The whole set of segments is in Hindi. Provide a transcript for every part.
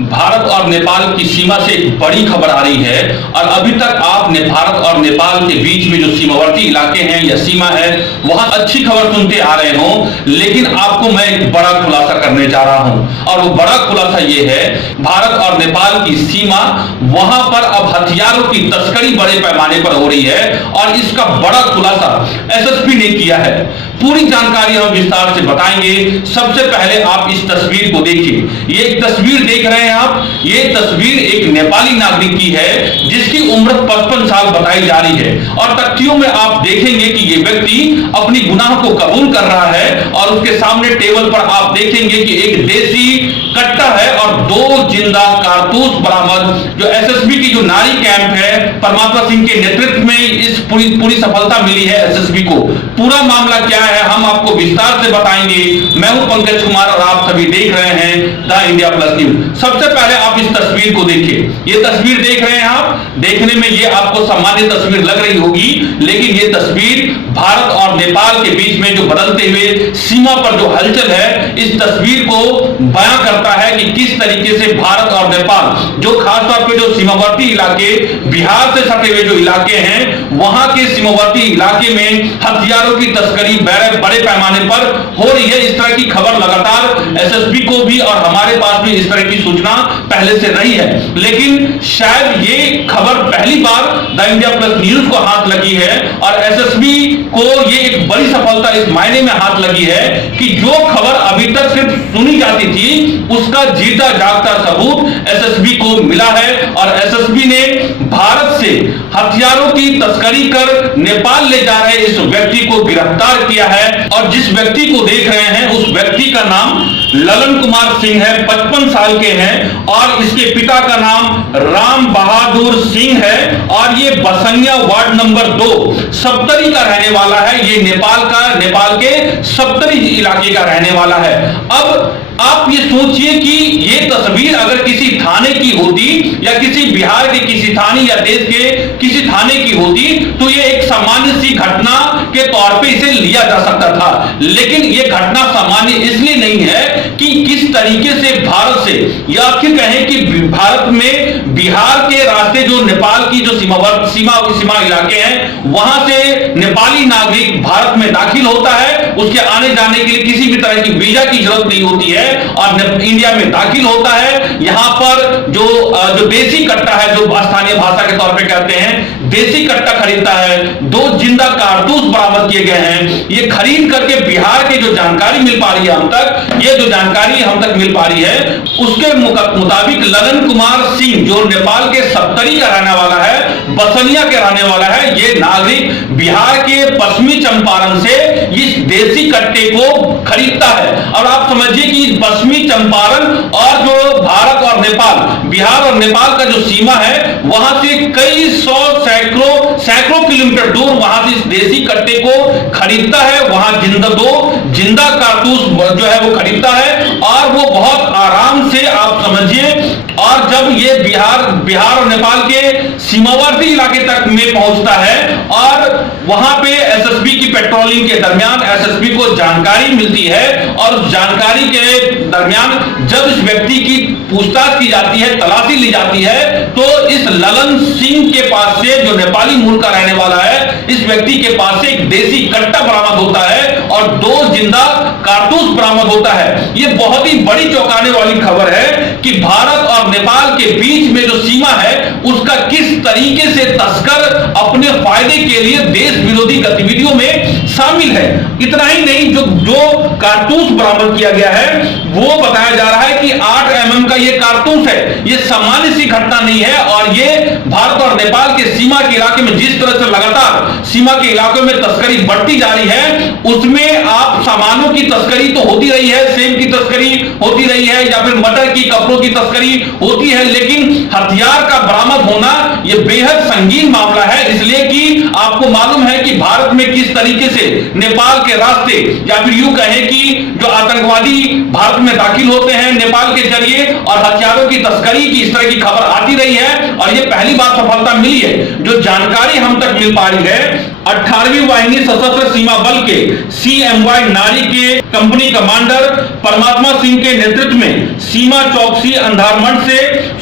भारत और नेपाल की सीमा से एक बड़ी खबर आ रही है। और अभी तक आपने भारत और नेपाल के बीच में जो सीमावर्ती इलाके हैं या सीमा है वहां अच्छी खबर सुनते आ रहे हो, लेकिन आपको मैं एक बड़ा खुलासा करने जा रहा हूं। और वो बड़ा खुलासा ये है, भारत और नेपाल की सीमा, वहां पर अब हथियारों की तस्करी बड़े पैमाने पर हो रही है और इसका बड़ा खुलासा एसएसपी ने किया है। पूरी जानकारी हम विस्तार से बताएंगे। सबसे पहले आप इस तस्वीर को देखिए। ये एक तस्वीर देख रहे हैं आप, ये तस्वीर एक नेपाली नागरिक की है जिसकी उम्र 55 साल बताई जा रही है। और तथ्यों में आप देखेंगे कि ये व्यक्ति अपनी गुनाह को कबूल कर रहा है और उसके सामने टेबल पर आप देखेंगे कि एक देसी कट्टा है और 2 जिंदा कारतूस बरामद। जो एसएसबी की जो नारी कैंप है, परमात्मा सिंह के नेतृत्व में इस पूरी सफलता मिली है एसएसबी को। पूरा मामला क्या है हम आपको विस्तार से बताएंगे। मैं हूं पंकज कुमार और आप सभी देख रहे हैं द इंडिया प्लस न्यूज। सबसे पहले आप इस तस्वीर को देखिए। ये तस्वीर देख रहे हैं आप, देखने में ये आपको सामान्य तस्वीर लग रही होगी, लेकिन ये तस्वीर भारत और नेपाल के बीच में जो बदलते हुए सीमा पर जो हलचल है, इस तस्वीर को बयां करता है कि किस तरीके से भारत और नेपाल, जो खासतौर पे जो सीमावर्ती इलाके, बिहार से सटे हुए जो इलाके हैं, वहां के सीमावर्ती इलाके में हथियारों की तस्करी बड़े पैमाने पर हो रही है। इस तरह की खबर लगातार एसएसबी को भी और हमारे पास भी इस तरह की सूचना पहले से रही है, लेकिन शायद ये खबर पहली बार द इंडिया प्लस न्यूज को हाथ लगी है और एसएसबी को ये एक बड़ी सफलता इस मायने में हाथ लगी है कि जो खबर अभी तक सिर्फ सुनी जाती थी उसका जीता जागता सबूत एसएसबी को मिला है। और एसएसबी ने भारत से हथियारों की तस्करी कर नेपाल ले जा रहे इस व्यक्ति को गिरफ्तार किया है। और जिस व्यक्ति को देख रहे हैं उस व्यक्ति का नाम ललन कुमार सिंह है, 55 साल के हैं और इसके पिता का नाम राम बहादुर सिंह है और ये बसनिया वार्ड नंबर 2 सप्तरी का रहने वाला है। ये नेपाल के सप्तरी इलाके का रहने वाला है। अब आप ये सोचिए कि ये तस्वीर अगर किसी थाने की होती या किसी बिहार के किसी थाने या देश के किसी थाने की होती तो ये एक सामान्य सी घटना के तौर पे इसे लिया जा सकता था, लेकिन ये घटना सामान्य इसलिए नहीं है कि किस तरीके से भारत से, या फिर कहें कि भारत में बिहार के रास्ते जो नेपाल की जो सीमा इलाके हैं वहां से नेपाली नागरिक भारत में दाखिल होता है। उसके आने जाने के लिए किसी भी तरह की वीजा की जरूरत नहीं होती है और इंडिया में दाखिल होता है। यहां पर जो देसी कट्टा है, जो स्थानीय भाषा के तौर पे कहते हैं देसी कट्टा खरीदता है। 2 जिंदा कारतूस बरामद किए गए हैं। ये खरीद करके बिहार के जो जानकारी मिल पा रही है हम तक, ये जो जानकारी हम तक मिल पा रही है उसके मुताबिक ललन कुमार सिंह जो नेपाल के सप्तरी का रहने वाला है, बसनिया के रहने वाला है, ये नागरिक बिहार के पश्चिमी चंपारण से इस देसी कट्टे को खरीदता है। और आप समझिए कि पश्चिमी चंपारण और जो भारत और नेपाल, बिहार और नेपाल का जो सीमा है वहां से कई सौ सैकड़ों किलोमीटर दूर वहां से इस देसी कट्टे को खरीदता है। वहां 2 जिंदा कारतूस जो है वो खरीदता है और वो बहुत आराम से, आप समझिए, और जब ये बिहार और नेपाल के सीमावर्ती इलाके तक में पहुंचता है और वहां पे एसएसबी की पेट्रोलिंग के दरमियान एसएसबी को जानकारी मिलती है और उस जानकारी के दरमियान जब इस व्यक्ति की पूछताछ की जाती है, तलाशी ली जाती है, तो इस ललन सिंह के पास से, जो नेपाली मूल का रहने वाला है, इस व्यक्ति के पास से एक देसी कट्टा बरामद होता है और 2 जिंदा कारतूस बरामद होता है। यह बहुत ही बड़ी चौंकाने वाली खबर है कि भारत और नेपाल के बीच में जो सीमा है उसका किस तरीके से तस्कर अपने फायदे के लिए देश विरोधी गतिविधियों में शामिल है। इतना ही नहीं, जो कारतूस बरामद किया गया है वो बताया जा रहा है कि 8 mm का ये कारतूस है। ये सामान्य सी घटना नहीं है और ये भारत और नेपाल के सीमा के इलाके में जिस तरह से लगातार सीमा के इलाकों में तस्करी बढ़ती जा रही है, उसमें आप सामानों की तस्करी तो होती रही है, सेब की तस्करी होती रही है या फिर मटर की, कपड़ों की तस्करी होती है, लेकिन हथियार का बरामद होना यह बेहद संगीन मामला है। इसलिए कि आपको मालूम है कि भारत में किस तरीके से नेपाल के रास्ते, या फिर यूं कहें कि जो आतंकवादी भारत में दाखिल होते हैं नेपाल के जरिए और हथियारों की तस्करी की इस तरह की खबर आती रही है और ये पहली बार सफलता मिली है। जो जानकारी हम तक मिल पा रही है, 18वीं वाहिनी सशस्त्र सीमा बल के CMY नारी के कंपनी कमांडर परमात्मा सिंह के नेतृत्व में सीमा चौकसी अंधारमंड से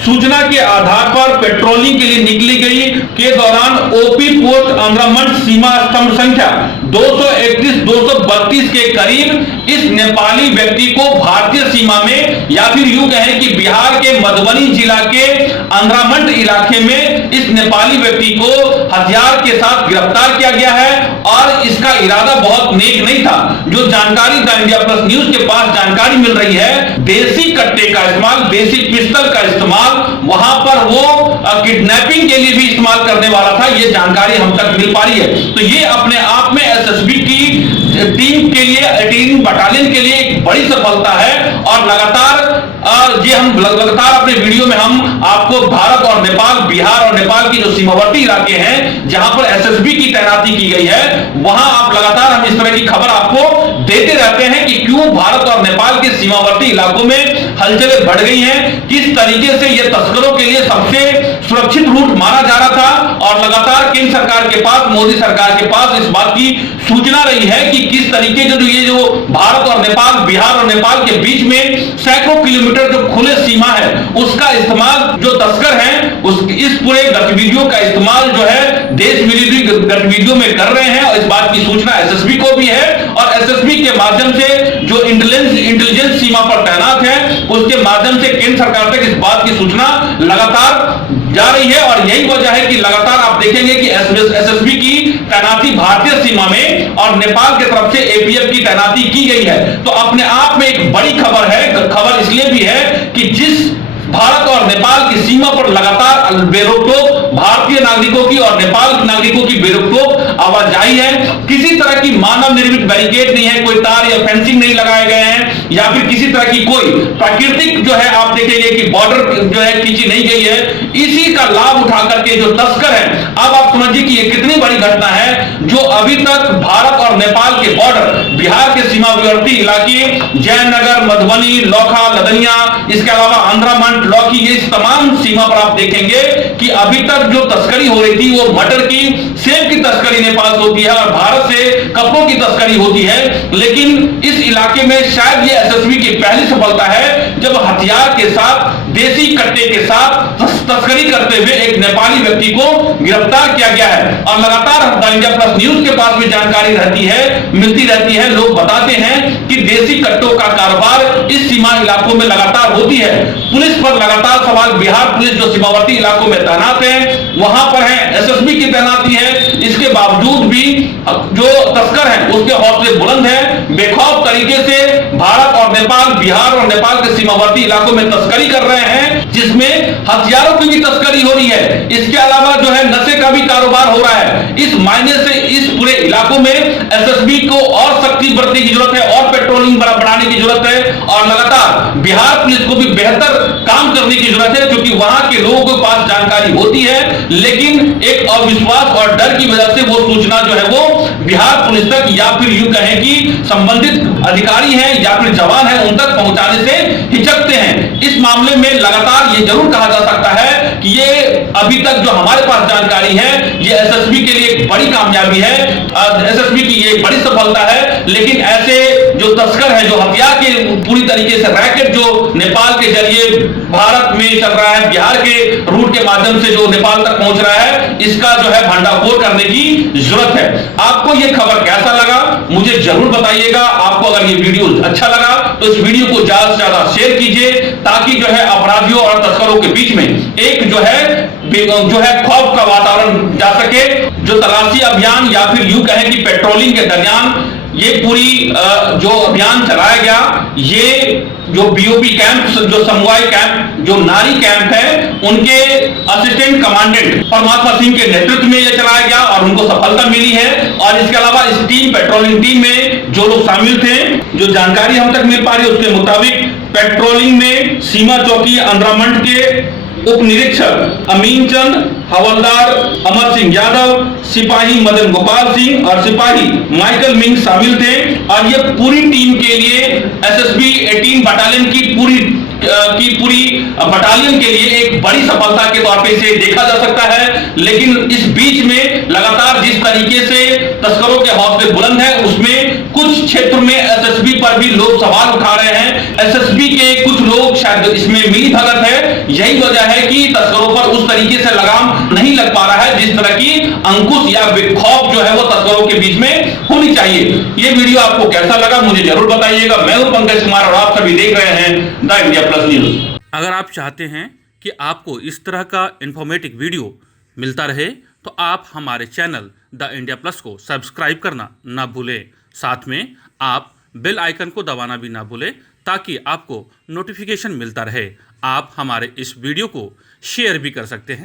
सूचना के आधार पर पेट्रोलिंग के लिए निकली गई के दौरान ओपी पोस्ट अंधारमंड सीमा स्तंभ संख्या 231-232 के करीब इस नेपाली व्यक्ति को भारतीय सीमा में या फिर यूं कहें कि बिहार के मधुबनी जिला के अंधारमंड इलाके में इस नेपाली व्यक्ति को हथियार के साथ गिरफ्तार किया गया है और इसका इरादा बहुत नेक नहीं था। जो जानकारी द इंडिया प्लस न्यूज के पास जानकारी मिल रही है, देसी कट्टे का इस्तेमाल, देसी पिस्टल का इस्तेमाल वहां पर वो किडनैपिंग के लिए भी इस्तेमाल करने वाला था। ये जानकारी हम तक मिल पा रही है। तो ये अपने आप में एसएसबी की टीम के लिए, 18 बटालियन के लिए एक बड़ी सफलता है और लगातार ये हम लगातार अपने वीडियो में हम आपको भारत और नेपाल, बिहार और नेपाल की जो सीमावर्ती इलाके हैं जहां पर एसएसबी की तैनाती की गई है, वहां आप लगातार हम इस तरह की खबर आपको देते रहते हैं कि क्यों भारत और नेपाल के सीमावर्ती इलाकों में हलचलें बढ़ गई हैं, किस तरीके से ये तस्करों के लिए सबसे सुरक्षित रूट माना जा रहा था और लगातार केंद्र सरकार के पास, मोदी सरकार के पास इस बात की सूचना रही है कि किस तरीके से ये जो भारत और नेपाल, बिहार और नेपाल के बीच में सैकड़ों किलोमीटर जो खुले सीमा है उसका इस्तेमाल जो तस्कर हैं इस पूरे गतिविधियों का इस्तेमाल जो है देश विरोधी गतिविधियों में कर रहे हैं और इस बात की सूचना एसएसबी को भी है और एसएसबी के माध्यम से जो इंटेलिजेंस सीमा पर तैनात है उसके माध्यम से केंद्र सरकार तक इस बात की सूचना लगातार जा रही है और यही वजह है कि लगातार आप देखेंगे कि एसएसबी की तैनाती भारतीय सीमा में और नेपाल की तरफ से एपीएफ की तैनाती की गई है। तो अपने आप में एक बड़ी खबर है। खबर इसलिए भी है कि जिस भारत और नेपाल की सीमा पर लगातार बेरोकटोक भारतीय नागरिकों की और नेपाल नागरिकों की बेरोकटोक आवाजाही है, किसी तरह की मानव निर्मित बैरिकेड नहीं है, कोई तार या फेंसिंग नहीं लगाए गए हैं या फिर किसी तरह की कोई प्राकृतिक जो है आप देखेंगे कि बॉर्डर जो है खींची नहीं गई है। इसी का लाभ उठा करके जो तस्कर है, अब आप समझिए कि ये कितनी बड़ी घटना है जो अभी तक भारत और नेपाल के बॉर्डर, बिहार के सीमावर्ती इलाके जयनगर, मधुबनी, लौखा, लदनिया, इसके अलावा अंधारमंड, लौकी, ये इस तमाम सीमा पर आप देखेंगे कि अभी तक जो तस्करी हो रही थी वो मटर की, सेब की तस्करी नेपाल से होती है और भारत से कपड़ों की तस्करी होती है। लेकिन इस इलाके में शायद ये एसएसबी की पहली सफलता है जब हथियार के साथ, देसी कट्टे के साथ तस्करी करते हुए एक नेपाली व्यक्ति को गिरफ्तार किया गया है। और लगातार द इंडिया प्लस न्यूज के पास भी जानकारी रहती है, मिलती रहती है, लोग बताते हैं कि देसी कट्टों का कारोबार इस सीमा इलाकों में लगातार होती है। पुलिस पर लगातार सवाल, बिहार पुलिस जो सीमावर्ती इलाकों में तैनात है वहां पर है, एसएसबी की तैनाती है, इसके बावजूद भी जो तस्कर हैं उसके हौसले बुलंद हैं, बेखौफ तरीके से भारत और नेपाल, बिहार और नेपाल के सीमावर्ती इलाकों में तस्करी कर रहे हैं जिसमें हथियारों की भी तस्करी हो रही है। इसके अलावा जो है नशे का भी कारोबार हो रहा है। इस मायने से इस पूरे इलाकों में एसएसबी को और सख्ती बरतने की जरूरत है और पेट्रोलिंग बढ़ाने की जरूरत है और लगातार बिहार पुलिस को भी बेहतर काम करने की जरूरत है क्योंकि वहां के लोगों के पास जानकारी होती है लेकिन एक अविश्वास और डर की वजह से वो सूचना जो है वो बिहार पुलिस तक या फिर यूं कहें कि संबंधित अधिकारी हैं या फिर जवान हैं उन तक पहुंचाने से हिचकते हैं। इस मामले में लगातार ये जरूर कहा जा सकता है कि ये अभी तक जो हमारे पास जानकारी है ये एसएसबी के लिए एक बड़ी कामयाबी है, एसएसबी की ये बड़ी सफलता है। लेकिन ऐसे जो तस्कर हैं, जो हथियार के पूरी तरीके से रैकेट जो नेपाल के जरिए भारत में चल रहा है, बिहार के रूट के माध्यम से जो नेपाल तक पहुंच रहा है, इसका जो है भंडाफोड़ करने की जरूरत है। आपको ये खबर कैसा लगा मुझे जरूर बताइएगा। आपको अगर ये वीडियो अच्छा लगा तो इस वीडियो को ज्यादा से ज्यादा शेयर कीजिए ताकि जो है अपराधियों और तस्करों के बीच में एक जो है खौफ का वातावरण जा सके। जो तलाशी अभियान या फिर यूं कहें कि पेट्रोलिंग के दरमियान ये पूरी जो अभियान चलाया गया, ये जो बीओपी कैंप, जो समवाय कैंप, जो नारी कैंप है, उनके असिस्टेंट कमांडेंट परमात्मा सिंह के नेतृत्व में यह चलाया गया और उनको सफलता मिली है। और इसके अलावा इस टीम, पेट्रोलिंग टीम में जो लोग शामिल थे, जो जानकारी हम तक मिल पा रही है उसके मुताबिक पेट्रोलिंग में सीमा चौकी अंधारमंड के उप निरीक्षक अमीन चंद, हवलदार अमर सिंह यादव, सिपाही मदन गोपाल सिंह और सिपाही माइकल मिंग शामिल थे। और ये पूरी टीम के लिए एसएसबी 18 बटालियन की पूरी बटालियन के लिए एक बड़ी सफलता के तौर पे इसे देखा जा सकता है। लेकिन इस बीच में लगातार जिस तरीके से तस्करों के हौसले बुलंद है, उसमें कुछ क्षेत्र में एसएसबी पर भी लोग सवाल उठा रहे हैं। एसएसबी के कुछ लोग शायद इसमें मिली भगत है, यही वजह है कि तस्करों पर उस तरीके से लगाम नहीं लग पा रहा है जिस तरह की अंकुश या खौफ जो है वो तस्करों के बीच में होनी चाहिए। ये वीडियो आपको कैसा लगा मुझे जरूर बताइएगा। मैं हूं पंकज कुमार और आप सभी देख रहे हैं द इंडिया प्लस न्यूज। अगर आप चाहते हैं कि आपको इस तरह का इंफॉर्मेटिव वीडियो मिलता रहे तो आप हमारे चैनल द इंडिया प्लस को सब्सक्राइब करना ना भूलें। साथ में आप बेल आइकन को दबाना भी ना भूलें ताकि आपको नोटिफिकेशन मिलता रहे। आप हमारे इस वीडियो को शेयर भी कर सकते हैं।